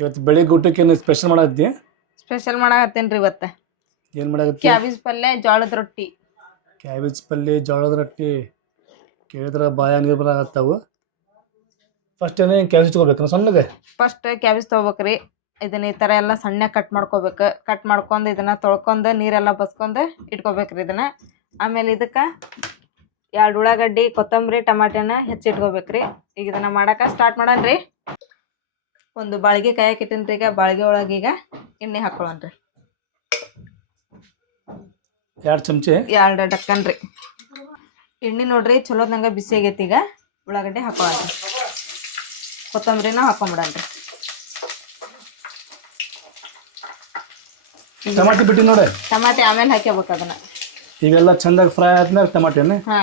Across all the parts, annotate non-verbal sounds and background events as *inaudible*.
ಇವತ್ತು ಬೆಳಿಗ್ಗೆ ಊಟಕ್ಕೆ ಏನು ಸ್ಪೆಷಲ್ ಮಾಡತ್ತಿ ಸ್ಪೆಷಲ್ ಮಾಡಾಕತ್ತೇನ್ರಿ ಇವತ್ತ. ಏನು ಮಾಡಕತ್ತಿ ಕ್ಯಾಬೇಜ್ ಪಲ್ಯ ಜೋಳದ ರೊಟ್ಟಿ. ಕ್ಯಾಬೇಜ್ ಪಲ್ಯ ಜೋಳದ ರೊಟ್ಟಿ. ಕೇಳಿದ್ರೆ ಬಾಯ ನೀರು ಬರಾಕತ್ತಾವು. ಫಸ್ಟ್ ಏನೇ ಕ್ಯಾಬೇಜ್ ತೊಗೋಬೇಕು ಸಣ್ಣಗೆ? ಫಸ್ಟ್ ಕ್ಯಾಬೇಜ್ ತೊಗೋಬೇಕ್ರಿ. ಇದನ್ನ ಈ ಥರ ಎಲ್ಲ ಸಣ್ಣ ಕಟ್ ಮಾಡ್ಕೋಬೇಕು. ಕಟ್ ಮಾಡ್ಕೊಂಡು ಇದನ್ನ ತೊಳ್ಕೊಂಡು ನೀರೆಲ್ಲ ಬಸ್ಕೊಂಡು ಇಟ್ಕೋಬೇಕ್ರಿ ಇದನ್ನ. ಆಮೇಲೆ ಇದಕ್ಕೆ ಎರಡು ಉಳ್ಳಾಗಡ್ಡಿ ಕೊತ್ತಂಬರಿ ಟಮಾಟೆನ ಹೆಚ್ಚಿಟ್ಕೋಬೇಕ್ರಿ. ಈಗ ಇದನ್ನ ಮಾಡಕ್ಕೆ ಸ್ಟಾರ್ಟ್ ಮಾಡನ್ರಿ ಒಂದು ಬಾಳಿಗೆ ಕಾಯಕ್ಕೆ ಇಟ್ಟಿನ್ರಿ ಈಗ ಬಾಳಿಗೆ ಒಳಗೆ ಈಗ ಎಣ್ಣೆ ಹಾಕೊಳ್ಳೋಣ್ರಿ ಎರಡು ಚಮಚೆ? ಎರಡು ಡಕ್ಕನ್ ರೀ ಎಣ್ಣೆ ನೋಡ್ರಿ ಚಲೋದಂಗೆ ಬಿಸಿ ಆಗೈತಿ ಈಗ ಉಳ್ಳಾಗಡ್ಡಿ ಹಾಕೊಳ್ಳೋಣ ಕೊತ್ತಂಬರಿನ ಹಾಕೊಂಬಿಡನ್ರಿ. ಟಮಾಟಿ ಬಿಟ್ಟು ನೋಡಿ? ಟಮಾಟಿ ಆಮೇಲೆ ಹಾಕ್ಯಬೇಕು ಅದನ್ನ. ಈಗೆಲ್ಲ ಚಂದಾಗಿ ಫ್ರೈ ಆದ್ಮೇಲೆ ಟಮಾಟಿನ? ಹಾ.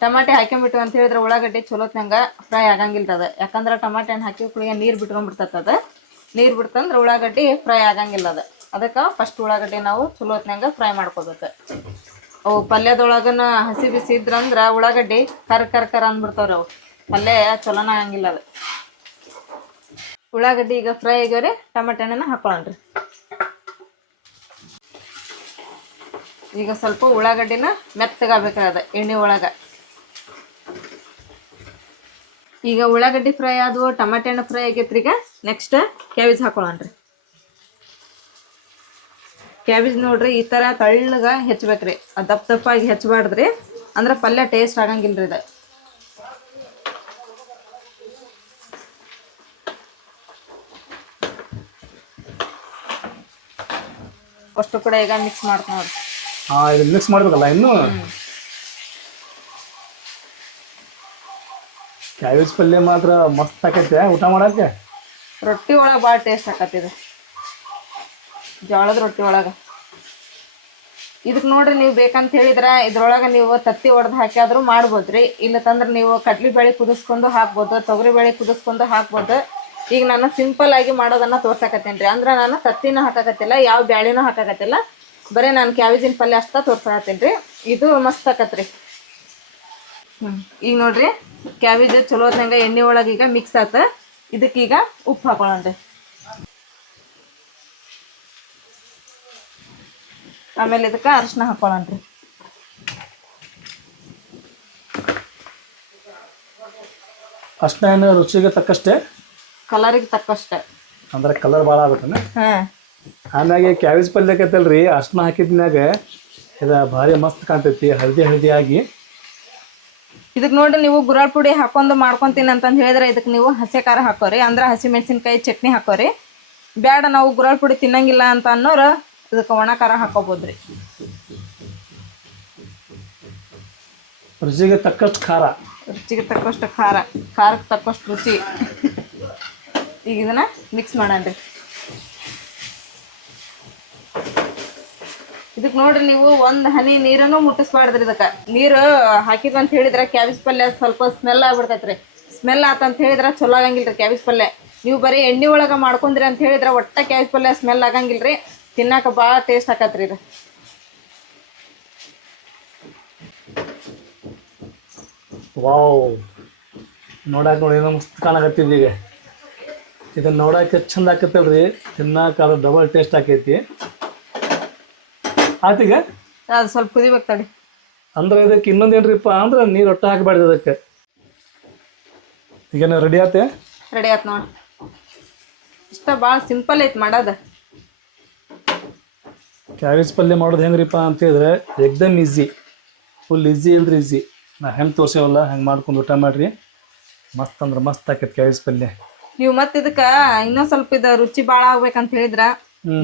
ಟಮಾಟೆ ಹಾಕೊಂಡ್ಬಿಟ್ಟು ಅಂತ ಹೇಳಿದ್ರೆ ಉಳ್ಳಾಗಡ್ಡಿ ಚಲೋತ್ನಂಗ ಫ್ರೈ ಆಗಂಗಿಲ್ಲ ಅದ ಯಾಕಂದ್ರೆ ಟಮಾಟೆ ಹಣ್ಣು ಹಾಕಿ ಕುಳಿಗೆ ನೀರು ಬಿಟ್ಕೊಂಡ್ಬಿಡ್ತದ ಅದು ನೀರು ಬಿಡ್ತಂದ್ರೆ ಉಳ್ಳಾಗಡ್ಡಿ ಫ್ರೈ ಆಗಂಗಿಲ್ಲ ಅದು ಅದಕ್ಕೆ ಫಸ್ಟ್ ಉಳ್ಳಾಗಡ್ಡಿ ನಾವು ಚಲೋತ್ನಂಗ ಫ್ರೈ ಮಾಡ್ಕೋಬೇಕು. ಅವು ಪಲ್ಯದೊಳಗನ ಹಸಿ ಬಿಸಿ ಇದ್ರಂದ್ರ ಉಳ್ಳಾಗಡ್ಡಿ ಕರ್ ಕರ್ ಕರ್ ಅಂದ್ಬಿಡ್ತಾವ್ರಿ ಅವು. ಪಲ್ಯ ಚಲೋನ ಆಗಂಗಿಲ್ಲ ಅದು ಉಳ್ಳಾಗಡ್ಡಿ ಈಗ ಫ್ರೈ ಆಗ್ಯಾವ್ರಿ ಟಮಾಟೆ ಹಣ್ಣನ್ನ ಹಾಕೊಳ್ಳೋಣ್ರಿ. ಈಗ ಸ್ವಲ್ಪ ಉಳ್ಳಾಗಡ್ಡಿನ ಮೆತ್ತಗಾಗ್ಬೇಕಾಗದ ಎಣ್ಣೆ ಒಳಗೆ. ಈಗ ಉಳ್ಳಾಗಡ್ಡಿ ಫ್ರೈ ಆದವು ಟಮಾಟೆ ಹಣ್ಣು ಫ್ರೈ ಆಗೈತ್ರಿ ಈಗ. ನೆಕ್ಸ್ಟ್ ಕ್ಯಾಬೇಜ್ ಹಾಕೊಳ್ಳೋಣ್ರಿ ಕ್ಯಾಬೇಜ್ ನೋಡ್ರಿ ಈ ಥರ ತಳ್ಳಗ ಹೆಚ್ಚಬೇಕ್ರಿ. ಅದು ದಪ್ಪ ದಪ್ಪಾಗಿ ಹೆಚ್ಚಬಾರ್ದ್ರಿ. ಅಂದ್ರೆ ಪಲ್ಯ ಟೇಸ್ಟ್ ಆಗಂಗಿಲ್ರಿ ಇದು. ಅಷ್ಟು ಕೂಡ ಈಗ ಮಿಕ್ಸ್ ಮಾಡ್ತಾ ನೋಡ್ರಿ. ಹಾಂ ಇದು ಮಿಕ್ಸ್ ಮಾಡ್ಬೇಕಲ್ಲ ಇನ್ನು? ಕ್ಯಾಬೇಜ್ ಪಲ್ಯ ಮಾತ್ರ ಮಸ್ತ್ ಆಕೈತೆ, ಊಟ ಮಾಡಕ್ಕೆ? ರೊಟ್ಟಿ ಒಳಗೆ ಭಾಳ ಟೇಸ್ಟ್ ಆಕತ್ತಿದೆ ಜೋಳದ ರೊಟ್ಟಿ ಒಳಗೆ. ಇದಕ್ಕೆ ನೋಡ್ರಿ ನೀವು ಬೇಕಂತ ಹೇಳಿದ್ರೆ ಇದ್ರೊಳಗೆ ನೀವು ತತ್ತಿ ಒಡೆದು ಮಾಡ್ಬೋದು ರೀ. ಇಲ್ಲ ತಂದ್ರೆ ನೀವು ಕಡ್ಲಿ ಬೇಳೆ ಕುದಿಸ್ಕೊಂಡು ಹಾಕ್ಬೋದು, ತೊಗರಿ ಬೇಳೆ ಕುದಿಸ್ಕೊಂಡು ಹಾಕ್ಬೋದು. ಈಗ ನಾನು ಸಿಂಪಲ್ ಆಗಿ ಮಾಡೋದನ್ನು ತೋರ್ಸಕತ್ತೇನೆ ರೀ. ಅಂದ್ರೆ ನಾನು ತತ್ತಿನೂ ಹಾಕಕತ್ತಿಲ್ಲ, ಯಾವ ಬ್ಯಾಳಿನೂ ಹಾಕಕತ್ತಿಲ್ಲ. ಬರೀ ನಾನು ಕ್ಯಾಬೇಜಿನ ಪಲ್ಯ ಅಷ್ಟ ತೋರ್ಸಕತ್ತೀನಿ ರೀ. ಇದು ಮಸ್ತ್ ಆಕತ್ರಿ. ಈಗ ನೋಡ್ರಿ ಕ್ಯಾಬೇಜ್ ಚಲೋ ಹೊತ್ನಾಗ ಎಣ್ಣೆ ಒಳಗೆ ಈಗ ಮಿಕ್ಸ್ ಆತ. ಇದಕ್ಕೀಗ ಉಪ್ಪು ಹಾಕೊಳ್ಳೋಣ್ರಿ ಆಮೇಲೆ ಇದಕ್ಕೆ ಅರಿಶಿನ ಹಾಕೊಳ್ಳೋಣ್ರಿ ಅರಿಶಿನ ಏನು ರುಚಿಗೆ ತಕ್ಕಷ್ಟೇ? ಕಲರಿಗೆ ತಕ್ಕಷ್ಟೇ. ಅಂದ್ರೆ ಕಲರ್ ಭಾಳ ಆಗುತ್ತೆ ಹಾಂ. ಆಮ್ಯಾಗೆ ಕ್ಯಾಬೇಜ್ ಪಲ್ಯಕತ್ತಲ್ರಿ ಅರ್ಶಿನ ಹಾಕಿದ್ಮ್ಯಾಗ ಇದು ಭಾರಿ ಮಸ್ತ್ ಕಾಣ್ತೈತಿ ಹಳದಿ ಹಳದಿ ಆಗಿ ಇದಕ್ಕೆ ನೋಡ್ರಿ ನೀವು ಗುರಾಳ್ ಪುಡಿ ಹಾಕೊಂಡು ಮಾಡ್ಕೊಂತೀನಿ ಅಂತಂದು ಹೇಳಿದ್ರೆ ಇದಕ್ಕೆ ನೀವು ಹಸಿ ಖಾರ ಹಾಕೋರಿ. ಅಂದ್ರೆ ಹಸಿ ಮೆಣಸಿನ್ಕಾಯಿ ಚಟ್ನಿ ಹಾಕೋರಿ. ಬೇಡ ನಾವು ಗುರಾಳ್ ಪುಡಿ ತಿನ್ನಂಗಿಲ್ಲ ಅಂತ ಅನ್ನೋರು ಇದಕ್ಕೆ ಒಣ ಖಾರ ಹಾಕೋಬೋದ್ರಿ. ರುಚಿಗೆ ತಕ್ಕಷ್ಟು ಖಾರ. ರುಚಿಗೆ ತಕ್ಕಷ್ಟು ಖಾರ. ಖಾರಕ್ಕೆ ತಕ್ಕಷ್ಟು ರುಚಿ. ಈಗ ಇದನ್ನ ಮಿಕ್ಸ್ ಮಾಡೋಣ್ರಿ. ಇದಕ್ಕೆ ನೋಡ್ರಿ ನೀವು ಒಂದು ಹನಿ ನೀರನ್ನು ಮುಟ್ಟಿಸ್ಬಾರ್ದ್ರಿ ಇದಕ್ಕೆ. ನೀರು ಹಾಕಿದ್ವಿ ಅಂತ ಹೇಳಿದ್ರೆ ಕ್ಯಾಬೇಜ್ ಪಲ್ಯ ಸ್ವಲ್ಪ ಸ್ಮೆಲ್ ಆಗ್ಬಿಡ್ತೈತ್ರಿ. ಸ್ಮೆಲ್ ಆತಂತ ಹೇಳಿದ್ರೆ ಚಲೋ ಆಗಂಗಿಲ್ರಿ ಕ್ಯಾಬೇಜ್ ಪಲ್ಯ. ನೀವು ಬರೀ ಎಣ್ಣೆ ಒಳಗೆ ಮಾಡ್ಕೊಂಡ್ರಿ ಅಂತ ಹೇಳಿದ್ರೆ ಒಟ್ಟ ಕ್ಯಾಬೇಜ್ ಪಲ್ಯ ಸ್ಮೆಲ್ ಆಗಂಗಿಲ್ರಿ. ತಿನ್ನಕ್ಕೆ ಭಾಳ ಟೇಸ್ಟ್ ಆಕತ್ರಿ ಇದು. ವಾವ್ ನೋಡಕ್ಕೆ ನೋಡಿ ಏನೋ ಮಸ್ತ್ ಕಾಣಕತ್ತಿದ್ವಿ ಈಗ. ಇದನ್ನ ನೋಡಕ್ಕೆ ಚಂದ ಆಕತ್ತಲ್ರಿ. ತಿನ್ನಾಕ ಅದು ಡಬಲ್ ಟೇಸ್ಟ್ ಆಕೈತಿ. ಆತೀಗ ಅದು ಸ್ವಲ್ಪ ಕುದಿಬೇಕು ತಡಿ. ಅಂದ್ರೆ ಇದಕ್ಕೆ ಇನ್ನೊಂದು ಏನ್ರಿಪ್ಪ ಅಂದ್ರೆ ನೀರು ಒಟ್ಟು ಹಾಕಬಾರ್ದು ಅದಕ್ಕೆ ಈಗೇನು ರೆಡಿ ಆತೆ? ರೆಡಿ ಆಯ್ತು ನೋಡಿ. ಇಷ್ಟ ಭಾಳ ಸಿಂಪಲ್ ಐತೆ ಮಾಡೋದು. ಕ್ಯಾಬೇಜ್ ಪಲ್ಯ ಮಾಡೋದು ಹೆಂಗ್ರಿಪ್ಪ ಅಂತ ಹೇಳಿದ್ರೆ ಎಕ್ದಮ್ ಈಸಿ ಫುಲ್ ಈಸಿ ಇಲ್ರಿ ಈಸಿ ನಾ ಹೆಂಗೆ ತೋರ್ಸೇವಲ್ಲ ಹಂಗೆ ಮಾಡ್ಕೊಂಡು ಊಟ ಮಾಡ್ರಿ. ಮಸ್ತ್ ಅಂದ್ರೆ ಮಸ್ತ್ ಆಕೈತಿ ಕ್ಯಾಬೇಜ್ ಪಲ್ಯ. ನೀವು ಮತ್ತೆ ಇದಕ್ಕ ಇನ್ನೊಂದ್ ಸ್ವಲ್ಪ ಇದು ರುಚಿ ಭಾಳ ಆಗ್ಬೇಕಂತ ಹೇಳಿದ್ರ.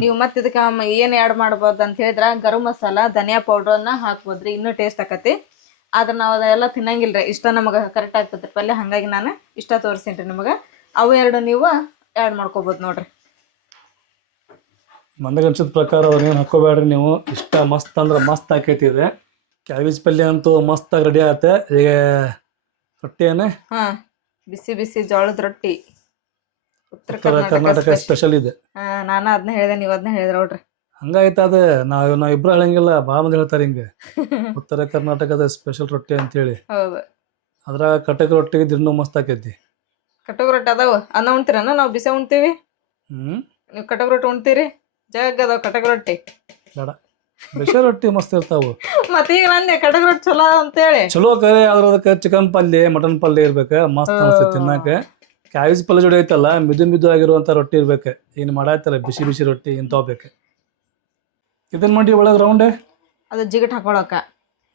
ನೀವು ಮತ್ತೆ ಇದಕ್ಕ ಏನ್ ಆ್ಯಡ್ ಮಾಡ್ಬೋದು ಅಂತ ಹೇಳಿದ್ರ ಗರಂ ಮಸಾಲ ಧನಿಯಾ ಪೌಡ್ರನ್ನ ಹಾಕ್ಬೋದ್ರಿ. ಇನ್ನೂ ಟೇಸ್ಟ್ ಆಕತಿ. ಆದ್ರೆ ನಾವು ಅದೆಲ್ಲ ತಿನ್ನಂಗಿಲ್ರಿ. ಇಷ್ಟ ನಮಗೆ ಕರೆಕ್ಟ್ ಆಗ್ತದೆ ಪಲ್ಯ. ಹಾಗಾಗಿ ನಾನು ಇಷ್ಟ ತೋರಿಸ್ತೀನಿ ನಿಮಗೆ. ಅವು ಎರಡು ನೀವು ಆಡ್ ಮಾಡ್ಕೋಬೋದು ನೋಡ್ರಿ. ಮಂದಗ ಅನ್ಸಿದ ಪ್ರಕಾರ ಅವ್ರೇನು ಹಾಕೋಬೇಡ್ರಿ ನೀವು. ಇಷ್ಟ ಮಸ್ತ್ ಅಂದ್ರೆ ಮಸ್ತ್ ಆಕೈತಿ ಇದೆ. ಕ್ಯಾಬೇಜ್ ಪಲ್ಯ ಅಂತೂ ಮಸ್ತಾಗಿ ರೆಡಿ ಆಗತ್ತೆ. ಈಗ ರೊಟ್ಟಿ ಏನೇ ಹಾ ಬಿಸಿ ಬಿಸಿ ಜೋಳದ ರೊಟ್ಟಿ. ಉತ್ತರ ಕರ್ನಾಟಕ ಸ್ಪೆಷಲ್ ಇದೆ. ನಾನು ಅದನ್ನ ಹೇಳಿದೆ ನೀವು ಅದನ್ನ ಹೇಳಿದ್ರ ನೋಡ್ರಿ. ಹಂಗಾಯ್ತು ಅದು ನಾವು ನಾವು ಇಬ್ರು ಹೇಳಂಗಿಲ್ಲ ಭಾಳ ಮಂದಿ ಹೇಳ್ತಾರೆ ಹಿಂಗೆ. *laughs* ಉತ್ತರ ಕರ್ನಾಟಕದ ಸ್ಪೆಷಲ್ ರೊಟ್ಟಿ ಅಂತೇಳಿ. ಹೌದು. ಅದ್ರಾಗ ಕಟಕ್ ರೊಟ್ಟಿ ದಿನ ಮಸ್ತ್ ಆಕೈತಿ. ಕಟಕ ರೊಟ್ಟಿ ಅದಾವ ಅನ್ನ ಉಣ್ತೀರನ? ನಾವು ಬಿಸಿ ಉಣ್ತೀವಿ? ಹ್ಮ್. ನೀವು ಕಟಕ್ ರೊಟ್ಟಿ ಉಣ್ತೀರಿ? ಜಗ್ ಅದಾವ ಕಟಕ್ ರೊಟ್ಟಿ. ಬೇಡ. ಬಿಸಿ ರೊಟ್ಟಿ ಮಸ್ತ್ ಇರ್ತಾವು. *laughs* ಮತ್ತೆ ಈಗ ನಂದೆ ಕಟಕ್ ರೊಟ್ಟಿ ಚಲೋ ಅಂತೇಳಿ. ಚಲೋ ಕರೆ ಅದ್ರ ಅದಕ್ಕೆ ಚಿಕನ್ ಪಲ್ಯ ಮಟನ್ ಪಲ್ಯ ಇರ್ಬೇಕು ಮಸ್ತ್ ಅನಿಸ್ತೈತೆ ತಿನ್ನಾಕ. ಕ್ಯಾಬೇಜ್ ಪಲ್ಯ ಜೋಡಿ ಐತಲ್ಲ ಮಿದು ಮಿದು ಆಗಿರುವಂತ ರೊಟ್ಟಿ ಇರ್ಬೇಕು. ಏನು ಮಾಡಾಯ್ತಲ್ಲ ಬಿಸಿ ಬಿಸಿ ರೊಟ್ಟಿ ಇಂಥವು ಬೇಕು. ಇದನ್ನ ಮಾಡಿ ಒಳಗೆ ರೌಂಡೆ ಅದು ಜಿಗಟ್ ಹಾಕೊಳಕ.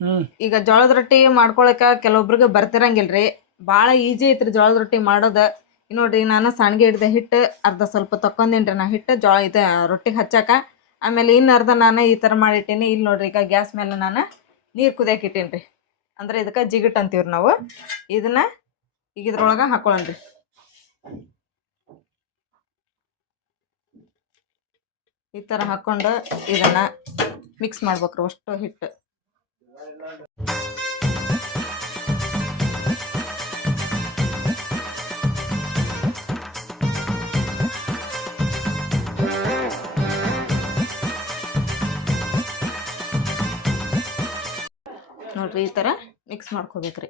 ಹ್ಞೂ ಈಗ ಜೋಳದ ರೊಟ್ಟಿ ಮಾಡ್ಕೊಳಕ ಕೆಲವೊಬ್ರಿಗೆ ಬರ್ತಿರಂಗಿಲ್ರಿ. ಭಾಳ ಈಜಿ ಐತ್ರಿ ಜೋಳದ ರೊಟ್ಟಿ ಮಾಡೋದು. ನೋಡ್ರಿ ನಾನು ಸಣ್ಗೆ ಹಿಡ್ದೆ ಹಿಟ್ಟು ಅರ್ಧ ಸ್ವಲ್ಪ ತಕ್ಕೊಂದೇನ್ರಿ ನಾ ಹಿಟ್ಟು ಜೋಳ ಇದು ರೊಟ್ಟಿಗೆ ಹಚ್ಚಾಕ. ಆಮೇಲೆ ಇನ್ನು ಅರ್ಧ ನಾನು ಈ ಥರ ಮಾಡಿಟ್ಟೀನಿ. ಇಲ್ಲಿ ನೋಡ್ರಿ ಈಗ ಗ್ಯಾಸ್ ಮೇಲೆ ನಾನು ನೀರು ಕುದಿಯಕ್ಕೆ ಇಟ್ಟೀನಿ ಅಂದ್ರೆ ಇದಕ್ಕೆ ಜಿಗಟ್ ಅಂತೀವ್ರಿ ನಾವು. ಇದನ್ನ ಈಗ ಇದ್ರೊಳಗೆ ಹಾಕೊಳ್ಳೋಣ್ರಿ ಈ ಥರ ಹಾಕ್ಕೊಂಡು ಇದನ್ನ ಮಿಕ್ಸ್ ಮಾಡ್ಬೇಕ್ರಿ ಅಷ್ಟು ಹಿಟ್ಟು ನೋಡ್ರಿ ಈ ಥರ ಮಿಕ್ಸ್ ಮಾಡ್ಕೋಬೇಕ್ರಿ.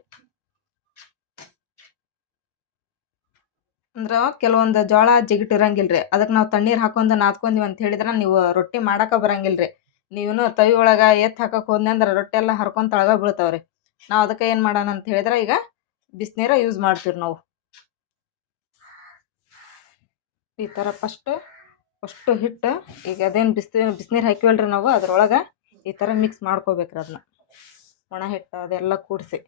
ಅಂದ್ರ ಕೆಲವೊಂದು ಜೋಳ ಜಿಗಿಟ್ ಇರಂಗಿಲ್ರಿ. ಅದಕ್ಕೆ ನಾವು ತಣ್ಣೀರು ಹಾಕೊಂಡು ನಾದ್ಕೊಂಡಿವಿ ಅಂತ ಹೇಳಿದ್ರೆ ನೀವು ರೊಟ್ಟಿ ಮಾಡಾಕ ಬರಂಗಿಲ್ರಿ. ನೀವುನು ತವಿ ಒಳಗೆ ಎತ್ತು ಹಾಕಕ್ಕೆ ಹೋದ್ನಿ ಅಂದ್ರ ರೊಟ್ಟಿ ಎಲ್ಲ ಹರ್ಕೊಂಡ್ ತಳಗ ಬೀಳ್ತಾವ್ರಿ. ನಾವು ಅದಕ್ಕೆ ಏನು ಮಾಡೋಣ ಅಂತ ಹೇಳಿದ್ರೆ ಈಗ ಬಿಸಿನೀರ ಯೂಸ್ ಮಾಡ್ತೀವಿ ನಾವು. ಈ ತರ ಫಸ್ಟ್ ಅಷ್ಟು ಹಿಟ್ಟು ಈಗ ಅದೇನು ಬಿಸಿ ಬಿಸಿನೀರು ಹಾಕಿವಲ್ರಿ ನಾವು ಅದ್ರೊಳಗ ಈ ತರ ಮಿಕ್ಸ್ ಮಾಡ್ಕೋಬೇಕ್ರಿ ಅದನ್ನ ಒಣ ಹಿಟ್ಟು ಅದೆಲ್ಲ ಕೂಡಿಸಿ.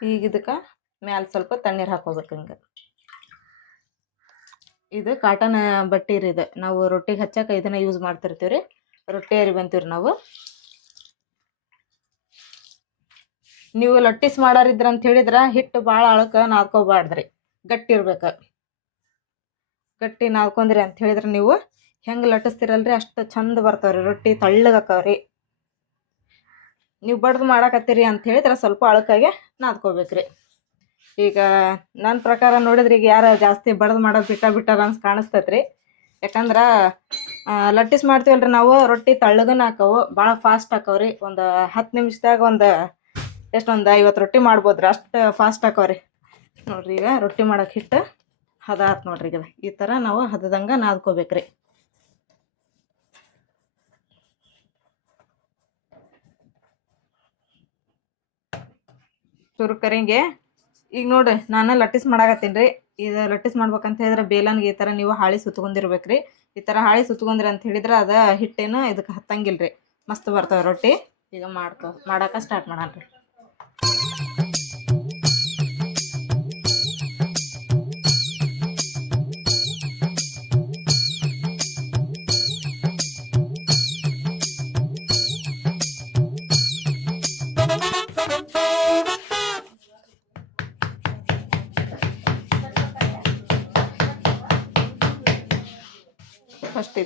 ಈಗ ಇದಕ್ಕೆ ಮ್ಯಾಲೆ ಸ್ವಲ್ಪ ತಣ್ಣೀರು ಹಾಕೋಬೇಕು ಹಿಂಗೆ. ಇದು ಕಾಟನ್ ಬಟ್ಟೆ ರೀ ಇದು. ನಾವು ರೊಟ್ಟಿಗೆ ಹಚ್ಚಕ್ಕೆ ಇದನ್ನು ಯೂಸ್ ಮಾಡ್ತಿರ್ತೀವಿ ರೀ ರೊಟ್ಟಿ ಅರಿ ಬಂತೀವಿ ನಾವು. ನೀವು ಲಟ್ಟಿಸ್ ಮಾಡಾರಿದ್ರ ಅಂತ ಹೇಳಿದ್ರ ಹಿಟ್ಟು ಭಾಳ ಅಳಕ ನಾದ್ಕೋಬಾರ್ದ್ರಿ. ಗಟ್ಟಿ ಇರ್ಬೇಕು. ಗಟ್ಟಿ ನಾದ್ಕೊಂಡ್ರಿ ಅಂತ ಹೇಳಿದ್ರೆ ನೀವು ಹೆಂಗೆ ಲಟ್ಟಿಸ್ತೀರಲ್ರಿ ಅಷ್ಟು ಚಂದ ಬರ್ತಾವ್ರಿ. ರೊಟ್ಟಿ ತಳ್ಳಗೆ ಆಕಾವ್ರಿ ನೀವು ಬಡ್ದು ಮಾಡಾಕತ್ತೀರಿ ಅಂತ ಹೇಳಿದ್ರೆ ಸ್ವಲ್ಪ ಅಳಕಾಗೆ ನಾದ್ಕೋಬೇಕ್ರಿ. ಈಗ ನನ್ನ ಪ್ರಕಾರ ನೋಡಿದ್ರೆ ಈಗ ಯಾರು ಜಾಸ್ತಿ ಬಡ್ದು ಮಾಡೋದು ಬಿಟ್ಟ ಬಿಟ್ಟಾರ ಅನ್ಸ್ ಕಾಣಿಸ್ತೈತ್ರಿ. ಯಾಕಂದ್ರೆ ಲಟ್ಟಿಸ್ ಮಾಡ್ತೀವಲ್ರಿ ನಾವು, ರೊಟ್ಟಿ ತಳ್ಳಗನ ಹಾಕವು, ಭಾಳ ಫಾಸ್ಟ್ ಹಾಕವ್ರಿ. ಒಂದು ಹತ್ತು ನಿಮಿಷದಾಗ ಒಂದು ಎಷ್ಟೊಂದು ಐವತ್ತು ರೊಟ್ಟಿ ಮಾಡ್ಬೋದ್ರಿ, ಅಷ್ಟು ಫಾಸ್ಟ್ ಹಾಕವ್ರಿ. ನೋಡ್ರಿ ಈಗ ರೊಟ್ಟಿ ಮಾಡೋಕೆ ಹಿಟ್ಟು ಹದ ಆತು ನೋಡ್ರಿ ಈಗ. ಈ ಥರ ನಾವು ಹದದಂಗೆ ನಾದ್ಕೋಬೇಕ್ರಿ. ತುರುಕರಿಂಗೆ ಈಗ ನೋಡಿ, ನಾನು ಲಟ್ಟಿಸ್ ಮಾಡಾಕತ್ತೀನಿ ರೀ. ಇದು ಲಟ್ಟಿಸ್ ಮಾಡ್ಬೇಕಂತ ಹೇಳಿದ್ರೆ ಬೇಲನ್ಗೆ ಈ ಥರ ನೀವು ಹಾಳಿ ಸುತ್ಕೊಂಡಿರ್ಬೇಕ್ರಿ. ಈ ಥರ ಹಾಳಿ ಸುತ್ಕೊಂಡ್ರಿ ಅಂತ ಹೇಳಿದ್ರೆ ಅದು ಹಿಟ್ಟೇನು ಇದಕ್ಕೆ ಹತ್ತಂಗಿಲ್ಲ ರೀ ಮಸ್ತ್ ಬರ್ತಾವೆ ರೊಟ್ಟಿ. ಈಗ ಮಾಡ್ತಾವೆ ಮಾಡೋಕೆ ಸ್ಟಾರ್ಟ್ ಮಾಡೋಣ ರೀ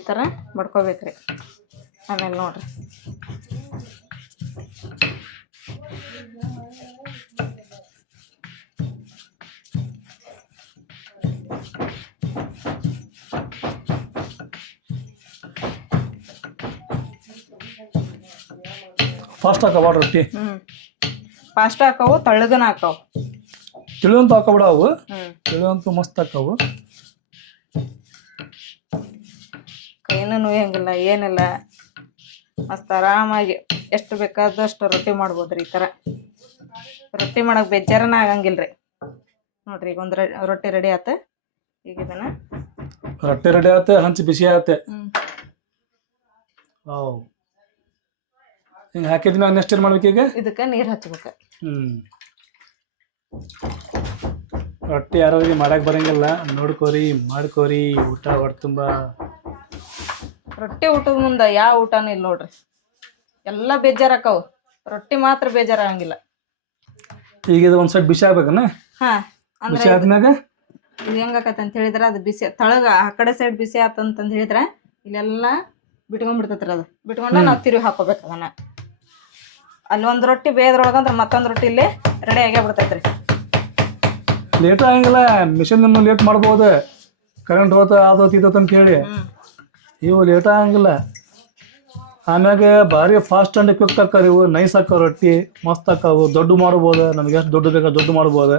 ಥರ ಬಡ್ಕೋಬೇಕ್ರಿ ಆಮೇಲೆ ನೋಡ್ರಿ. ಫಾಸ್ಟ್ ಹಾಕವ ರೊಟ್ಟಿ. ಹ್ಞೂ ಫಾಸ್ಟ್ ಹಾಕವು ತಳ್ಳದನ್ನ ಹಾಕವು. ತಿಳಿದಂತೂ ಹಾಕಬೇಡ ಅವು. ಹ್ಞೂ ಮಸ್ತ್ ಹಾಕವು. ಕೈನೂ ನೋಯಂಗಿಲ್ಲ ಏನಿಲ್ಲ. ಮಸ್ತ್ ಆರಾಮಾಗಿ ಎಷ್ಟು ಬೇಕಾದಷ್ಟು ರೊಟ್ಟಿ ಮಾಡ್ಬೋದ್ರಿ ಈ ಥರ. ರೊಟ್ಟಿ ಮಾಡಕ್ಕೆ ಬೇಜಾರನ ರೀ ನೋಡ್ರಿ ಈಗ ಒಂದು ರೊಟ್ಟಿ ರೆಡಿ ಆತ. ಈಗ ಇದನ್ನ ರೊಟ್ಟಿ ರೆಡಿ ಆತ ಹಂಚಿ ಬಿಸಿ ಆತೆ. ಹಿಂಗೆ ಹಾಕಿದ್ವಿ ಹಾಕಿದ್ಮ್ಯಾಗ ನೆಕ್ಸ್ಟ್ ಏನು ಮಾಡ್ಬೇಕು ಈಗ? ಇದಕ್ಕೆ ನೀರು ಹಚ್ಬೇಕು. ಹ್ಞೂ ರೊಟ್ಟಿ ಯಾರಿಗೆ ಮಾಡಕ್ಕೆ ಬರಂಗಿಲ್ಲ. ನೋಡ್ಕೋರಿ ಮಾಡ್ಕೋರಿ. ಊಟ ಹೊಟ್ಟೆ ತುಂಬ ರೊಟ್ಟಿ ಊಟದ ಮುಂದೆ ಯಾವ ಊಟನೂ ಇಲ್ಲ ನೋಡ್ರಿ. ಎಲ್ಲ ಬೇಜಾರಾಕವು. ರೊಟ್ಟಿ ಮಾತ್ರ ಬೇಜಾರಾಗಂಗಿಲ್ಲ. ಈಗ ಇದು ಒಂದ್ ಬಿಸಿ ಆಗ್ಬೇಕನ? ಹಾ ಅಂದ್ರೆ ಆದ್ಮ್ಯಾಗ? ಇದು ಹೆಂಗಾಕತ್ತೆ ಅಂತ ಹೇಳಿದ್ರೆ ಅದು ಬಿಸಿ ತಳಗ ಆ ಕಡೆ ಸೈಡ್ ಬಿಸಿ ಆತಂತಂದು ಹೇಳಿದ್ರೆ ಇಲ್ಲೆಲ್ಲ ಬಿಟ್ಕೊಂಡ್ಬಿಡ್ತೈತ್ರಿ ಅದು. ಬಿಟ್ಕೊಂಡ ನಾವು ತಿರುವಿ ಹಾಕೋಬೇಕು ಅದನ್ನ. ಅಲ್ಲಿ ಒಂದು ರೊಟ್ಟಿ ಬೇಯದ್ರೊಳಗಂದ್ರೆ ಮತ್ತೊಂದು ರೊಟ್ಟಿ ಇಲ್ಲಿ ರೆಡಿ ಆಗೇ ಬಿಡ್ತೈತ್ರಿ. ಲೇಟ್ ಆಗಂಗಿಲ್ಲ ಮಿಷನ್ ಲೇಟ್ ಮಾಡ್ಬೋದು. ಕರೆಂಟ್ ಹೋತ ಆದೋತ್ ಇದೋತ್ ಅಂತ ಹೇಳಿ ಹ್ಮ್. ಇವು ಲೇಟ್ ಆಗಂಗಿಲ್ಲ. ಆಮ್ಯಾಗ ಭಾರಿ ಫಾಸ್ಟ್ ಅಂಡ್ ಕ್ವಿಕ್ ಆಕಾರ ಇವು. ನೈಸ್ ಹಾಕೋ ರೊಟ್ಟಿ, ಮಸ್ತ್ ಆಕಾವು ದೊಡ್ಡ ಮಾಡಬಹುದು ನಮ್ಗೆ ಎಷ್ಟು ದೊಡ್ಡ ಬೇಕಾ ದೊಡ್ಡ ಮಾಡ್ಬೋದು?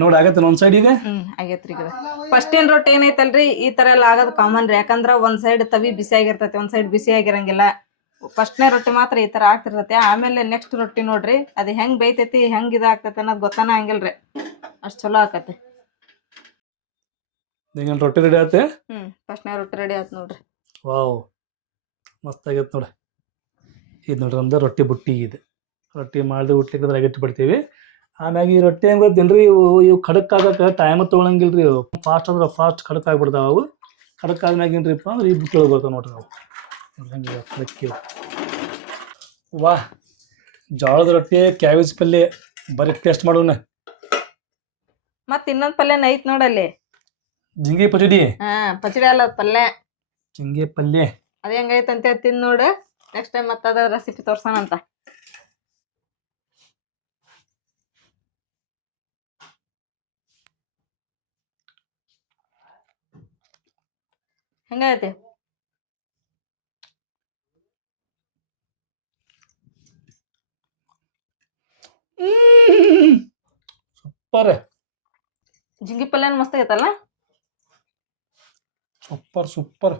ನೋಡಿ, ಆಗತ್ತೆ ಒಂದ್ ಹ್ಮ್ ಫಸ್ಟ್ ಫಸ್ಟಿನ ರೊಟ್ಟಿ ಏನೈತಲ್ರಿ? ಈ ತರ ಎಲ್ಲ ಆಗೋದು ಕಾಮನ್ ರೀ. ಯಾಕಂದ್ರ ಒಂದ್ ಸೈಡ್ ತವಿ ಬಿಸಿ ಆಗಿರ್ತೈತಿ, ಒಂದ್ ಸೈಡ್ ಬಿಸಿ ಆಗಿರಂಗಿಲ್ಲ. ಫಸ್ಟ್ನೇ ರೊಟ್ಟಿ ಮಾತ್ರ ಈ ತರ ಆಗ್ತಿರ್ತೈತಿ. ಆಮೇಲೆ ನೆಕ್ಸ್ಟ್ ರೊಟ್ಟಿ ನೋಡ್ರಿ, ಅದು ಹೆಂಗ್ ಬೇಯ್ತೈತಿ, ಹೆಂಗ್ ಇದಾಗ್ತೈತಿ ಅನ್ನೋದು ಗೊತ್ತಾನ ಹಂಗಿಲ್ರಿ. ಅಷ್ಟ್ ಚಲೋ ಆಕತಿ ಈಗ ರೊಟ್ಟಿ ರೆಡಿ ಆಯ್ತು ಹ್ಮ್ ಫಸ್ಟ್ನೇ ರೊಟ್ಟಿ ರೆಡಿ ಆಯ್ತು ನೋಡ್ರಿ. ವಾವ್ ಮಸ್ತ್ ಆಗೈತೆ ನೋಡಿ. ಇದು ನೋಡ್ರಿ ನಮ್ದು ರೊಟ್ಟಿ ಬುಟ್ಟಿ ಇದೆ. ರೊಟ್ಟಿ ಮಾಡಿದ್ರೆ ಉಟ್ಲಿಕ್ಕೆ ಇಟ್ಟು ಬಿಡ್ತೀವಿ ಆಮ್ಯಾಗ ಈ ರೊಟ್ಟಿ ಹೆಂಗ್ ಗೊತ್ತೇನ್ರಿ ಇವು ಇವು ಖಡಕ್ ಆಗಕ್ಕೆ ಟೈಮ್ ತೊಗೊಳಂಗಿಲ್ಲ ರೀ ಫಾಸ್ಟ್ ಅಂದ್ರೆ ಫಾಸ್ಟ್ ಖಡಕ್ ಆಗ್ಬಿಡ್ತಾವ ಅವು. ಖಡಕ್ ಆದ್ಮ್ಯಾಗ ಏನ್ರಿಪ್ಪ ಅಂದ್ರೆ ಈ ಬುಟ್ಟಿ ಒಳಗೆ ಬರ್ತಾವ ನೋಡ್ರಿ ಅವು. ನೋಡ್ರಿ ಹಂಗೆ ಖಡಕ್ಕಿ ವಾ ಜೋಳದ ರೊಟ್ಟಿ ಕ್ಯಾಬೇಜ್ ಪಲ್ಯ ಬರೀ ಟೇಸ್ಟ್ ಮಾಡೋಣ. ಮತ್ತೆ ಇನ್ನೊಂದು ಪಲ್ಯನ ಐತ್ ನೋಡಲ್ಲಿ ಜಿಂಗಿ ಪಚಡಿ ಹಾ ಪಚಡಿ ಅಲ್ಲ ಅದ್ ಪಲ್ಯ ಜಿಂಗಿ ಪಲ್ಯ ಅದ ಹೆಂಗೈತ್ ಅಂತ ತಿಂದ್ ನೋಡು. ನೆಕ್ಸ್ಟ್ ಟೈಮ್ ಮತ್ತೆ ಅದ ರೆಸಿಪಿ ತೋರ್ಸೋಣಂತ ಹೆಂಗೈತಿ? ಸೂಪರ್. ಜಿಂಗಿ ಪಲ್ಯ ಮಸ್ತ್ ಐತಲ್ಲ ಸೂಪರ್ ಸೂಪರ್